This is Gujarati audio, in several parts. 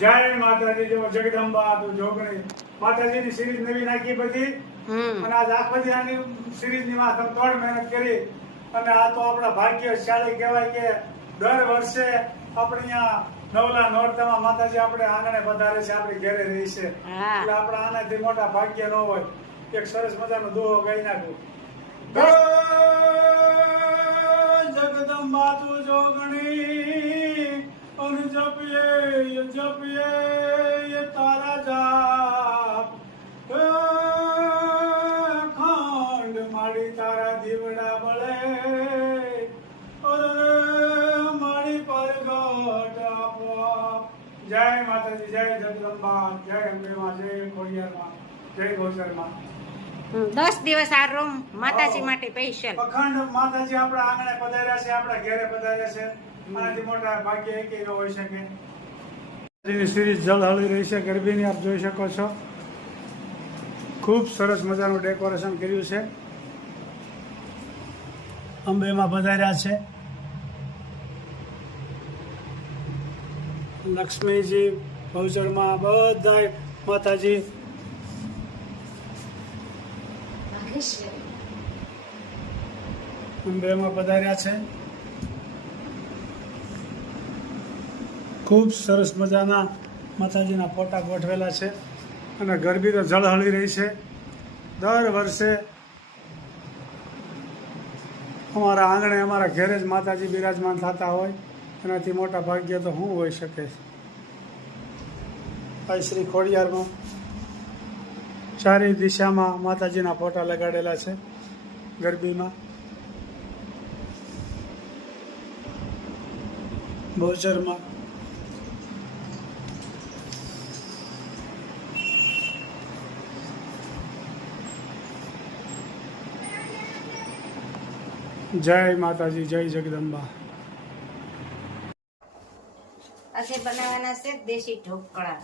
જય માતાજી જો જગદંબા તું જોગણી માતાજીની સિરીઝ નવી નાખી બધી. અને આજ આખો દી આની સિરીઝની માં ત્રણ મહેનત કરી. અને આ તો આપણા ભાગ્યશાળી કહેવાય કે દર વર્ષે આપણે અહીંયા નવલા નોરતામાં માતાજી આપણે આંગણે પધારે છે આપણે ઘેરે રહી છે. એટલે આપણા આનાથી મોટા ભાગ્ય ન હોય. એક સરસ મજાનો દોહો ગાઈ નાખું. અને જપીએ જપીએ તારા જાપ. ખાંડ માડી તારા દીવડા બળે અરે મારી પરગટ આપો જય માતાજી જય જગદંબા જય અંબે માં જય ખોડિયાર માં જય ગૌચરમાં હમ, દસ દિવસ આ રૂમ માતાજી માટે સ્પેશિયલ અખંડ માતાજી આપણા આંગણે પધાર્યા છે આપણા ઘેરે પધાર્યા છે. આનાથી મોટા ભાગ્ય એકેય ન હોઈ શકે. માતાજીની સિરીઝ જળ હળી રહી છે ગરબીની આપ જોઈ શકો છો. ખૂબ સરસ મજાનું ડેકોરેશન કર્યું છે. અંબેમાં પધાર્યા છે. લક્ષ્મીજી બહુચરમાં બધાય માતાજી. અંબેમાં પધાર્યા છે. ખૂબ સરસ મજાના માતાજીના ફોટા ગોઠવેલા છે અને ગરબી તો જળહળી રહી છે. દર વર્ષે અમારા આંગણે અમારા ઘરે જ માતાજી બિરાજમાન થતા હોય એનાથી મોટા ભાગ્ય તો શું હોઈ શકે શ્રી ખોડિયારમાં ચારે દિશામાં માતાજીના ફોટા લગાડેલા છે ગરબીમાં. બહુચરમાં જય માતાજી જય જગદંબા. આજે બનાવવાના છે દેશી ઢોકળા.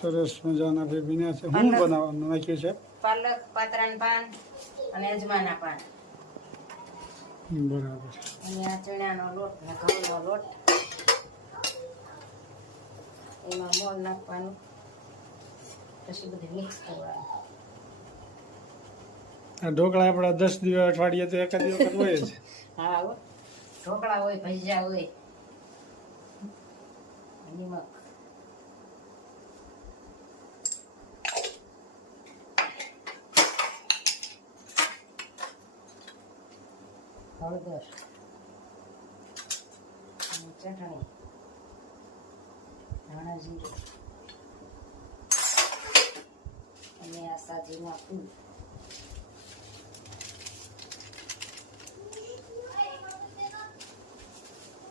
સરસ મજાના બેબીના છે. હું. બનાવવાનું નાખ્યું છે? પાલક પાત્રાના પાન અને અજમાના પાન. બરાબર. અને આ ચણાનો લોટ ને ઘઉંનો લોટ. એમાં મોણ નાખવાનું. પછી બધું મિક્સ કરવાનું. ઢોકળા આપણા દસ દિવસ અઠવાડિયે તો એકાદ વખત હોય જ. ઢોકળા હોય, ભજીયા હોય. ચટણી, ધાણા જીરું. અને આ સાજીના ફૂલ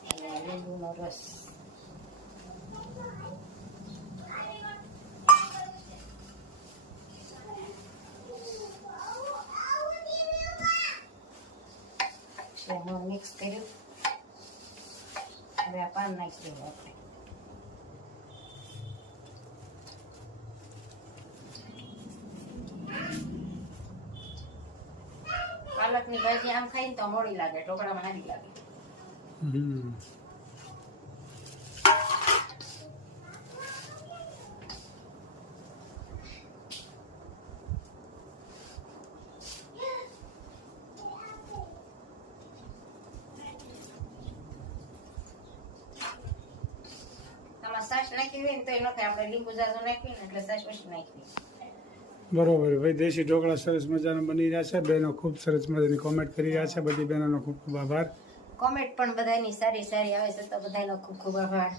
અને લીંબુનો રસ એમાં મિક્સ કર્યું હવે આ પાન નાખી દઈએ આપણે પાલકની ભાજી આમ ખાઈને તો મોડી લાગે ઢોકળામાં સારી લાગે હમ. આમાં સાસ નાખી હોય ને તો એનો આપણે લીંબુ જાજો નાખીએ ને એટલે સાસ પછી નાખી બરોબર. ભાઈ દેશી ઢોકળા સરસ મજાના બની રહ્યા છે. બહેનો ખૂબ સરસ મજાની કોમેન્ટ કરી રહ્યા છે. બધી બહેનોનો ખૂબ ખૂબ આભાર. કોમેન્ટ પણ બધાની સારી સારી આવે છે તો બધાનો ખૂબ ખૂબ આભાર.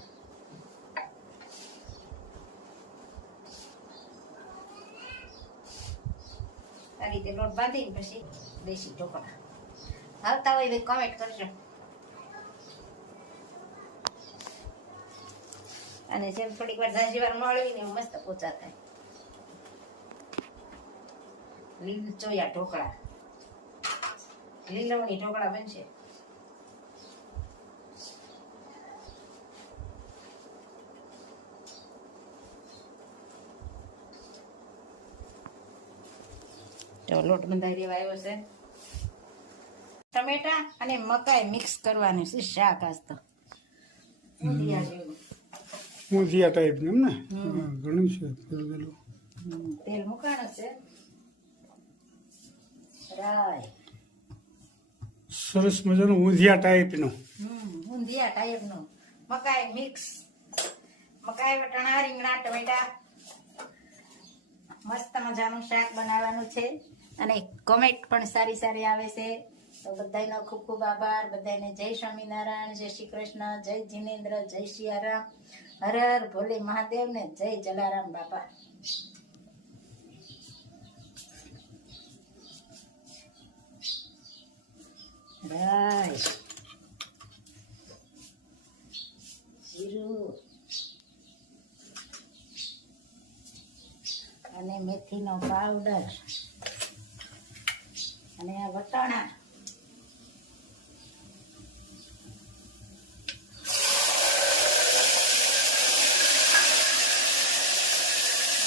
આ રીતે લોટ બાંધીને પછી દેશી ઢોકળા. આવતા હોય કોમેન્ટ કરજો. અને જેમ થોડીક વાર ઝાંઝી વાર મળવી ને મસ્ત પોચા થાય. લીલ ચોયા ઢોકળા. લીલવણી ઢોકળા બનશે. તો લોટ બંધાઈ દેવા આવ્યો છે. ટમેટા અને મકાઈ મિક્સ કરવાનું છે શાક આજ તો. ઊંધિયા ટાઈપ એમ ને? ઘણું છે પેલું પેલું તેલ મુકાણ છે. રાય. સરસ મજાનું ઊંધિયા ટાઈપનું ઊંધિયા ટાઈપનું મકાઈ મિક્સ મકાઈ વટાણા રીંગણા ટમેટા. મસ્ત મજાનું શાક બનાવવાનું છે. અને કોમેન્ટ પણ સારી સારી આવે છે. તો બધાનો ખૂબ ખૂબ આભાર. બધાને જય સ્વામિનારાયણ જય શ્રી કૃષ્ણ જય જીનેન્દ્ર જય સિયારામ હર હર ભોલે મહાદેવ ને જય જલારામ બાપા. રાય જીરું. અને મેથીનો પાવડર અને આ વટાણા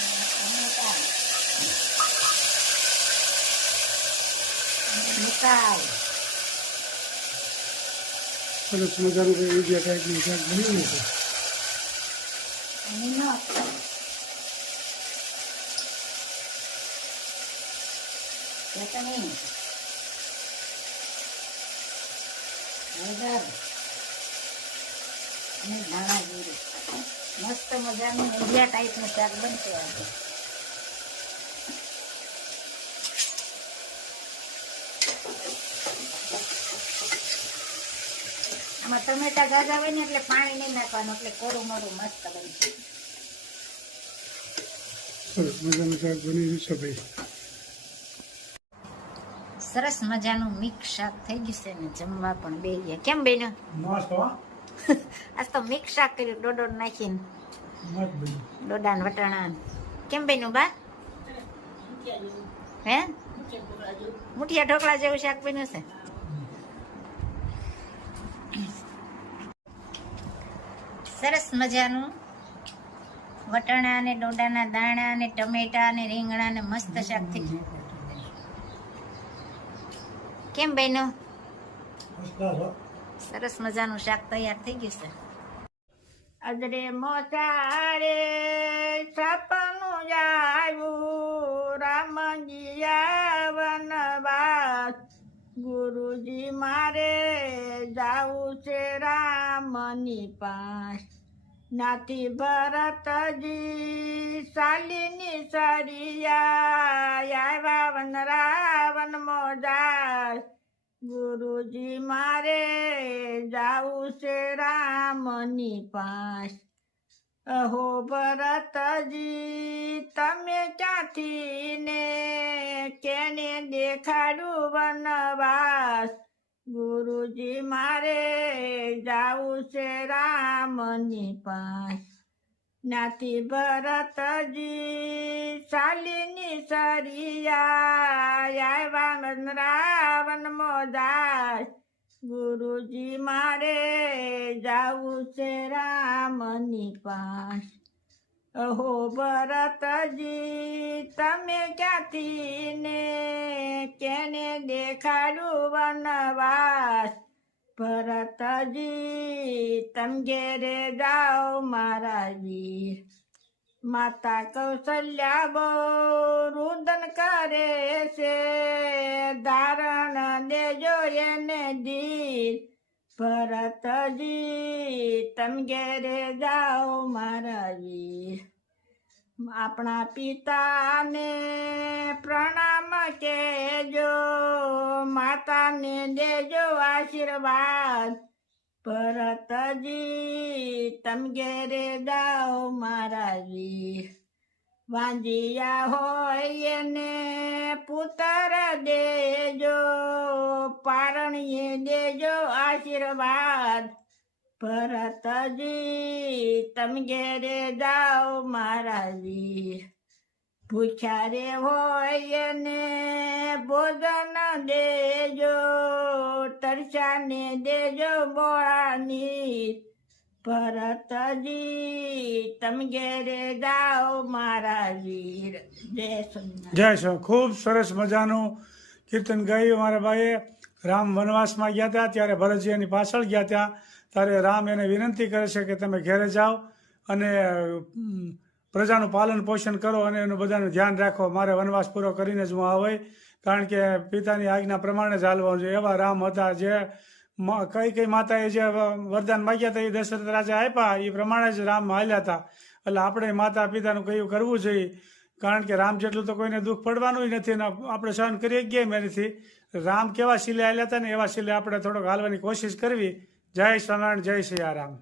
અને ટમેટાં. અને મીઠાઈ સરસ મજાનું કોઈ ઊંધિયા ટાઈપનું શાક બન્યું છે ચટણી હળદર અને ધાણા જીરું. મસ્ત મજાનું ઊંધિયા ટાઈપનું શાક બનશે આજે. આમાં ટમેટા ગાજા હોય ને એટલે પાણી નહીં નાખવાનું એટલે કોરું મોરું મસ્ત બનશે સરસ મજાનું શાક બની રહ્યું છે ભાઈ. સરસ મજાનું મિક્સ શાક થઈ ગયું છે ને જમવા પણ બે ગયા. કેમ બેન મસ્ત હો. આજ તો મિક્સ શાક કર્યું ડોડો નાખીને. ડોડા ને વટાણા કેમ બેનું બા? હે? મુઠિયા ઢોકળા જેવું શાક બન્યું છે? સરસ મજાનું વટાણા અને ડોડાના દાણા અને ટમેટા અને રીંગણા અને મસ્ત શાક કેમ હો સરસ મજાનું શાક તૈયાર થઈ ગયું છે. અદરે મોસારે સપનું આવ્યું. રામજી વનવાસ ગુરુજી મારે જાવું છે રામની પાસ. નાથી ભરતજી શાલિની સરિયા આવ્યા વન રાવણ મોજાસ ગુરુજી મારે જાવું છે રામની પાસ. અહો ભરતજી, તમે ક્યાંથી ને કેને દેખાડું વનવાસ? ગુરુજી, મારે જાવું છે રામની પાસ. નાથી ભરતજી, શાલિની સરિયા આવ્યા રાવણ મોદાસ ગુરુજી, મારે જાવું છે રામની પાસ. અહો ભરતજી, તમે ક્યાંથી ને કેને દેખાડું વનવાસ? ભરતજી, તમ ઘેરે જાઓ મારા વીર. માતા કૌશલ્યા બહુ રુદન કરે છે. ધારણ દેજો એને ધીર ભરતજી તમ ઘેરે જાઓ મારા વીર આપણા પિતાને પ્રણામ કેજો માતાને દેજો આશીર્વાદ. ભરતજી તમ ઘેરે જાઓ મારા વીર વાંજિયા હોય ને પુત્ર દેજો, પારણીએ દેજો આશીર્વાદ. ભરતજી તમ ઘેરે જાઓ વીર ભૂખ્યા રે હોય ને ભોજન દેજો, તરસાને દેજો બોળાની. ભરતજી, તમે ઘેરે જાઓ મારા વીર. જય જય શ્રી ખૂબ સરસ મજાનું કીર્તન ગાયું મારા ભાઈએ. રામ વનવાસમાં ગયા હતા, ત્યારે ભરતજી એની પાછળ ગયા ત્યાં ત્યારે રામ એને વિનંતી કરે છે કે તમે ઘેરે જાઓ અને પ્રજાનું પાલન પોષણ કરો અને એનું બધાનું ધ્યાન રાખો. મારે વનવાસ પૂરો કરીને જ હું આવે કારણ કે પિતાની આજ્ઞા પ્રમાણે જ હાલવાનું છે એવા રામ હતા જે કઈ કઈ માતાએ જે વરદાન માગ્યા હતા એ દશરથ રાજા આપ્યા એ પ્રમાણે જ રામ હાલ્યા હતા એટલે આપણે માતા પિતાનું કયું કરવું જોઈએ કારણ કે રામ જેટલું તો કોઈને દુઃખ પડવાનું નથી ને આપણે સહન કરીએ ગયા એનાથી રામ કેવા શિલે હાલ્યા હતા ને એવા શિલે આપણે થોડોક હાલવાની કોશિશ કરવી જય સ્વામિનારાયણ જય શ્રી રામ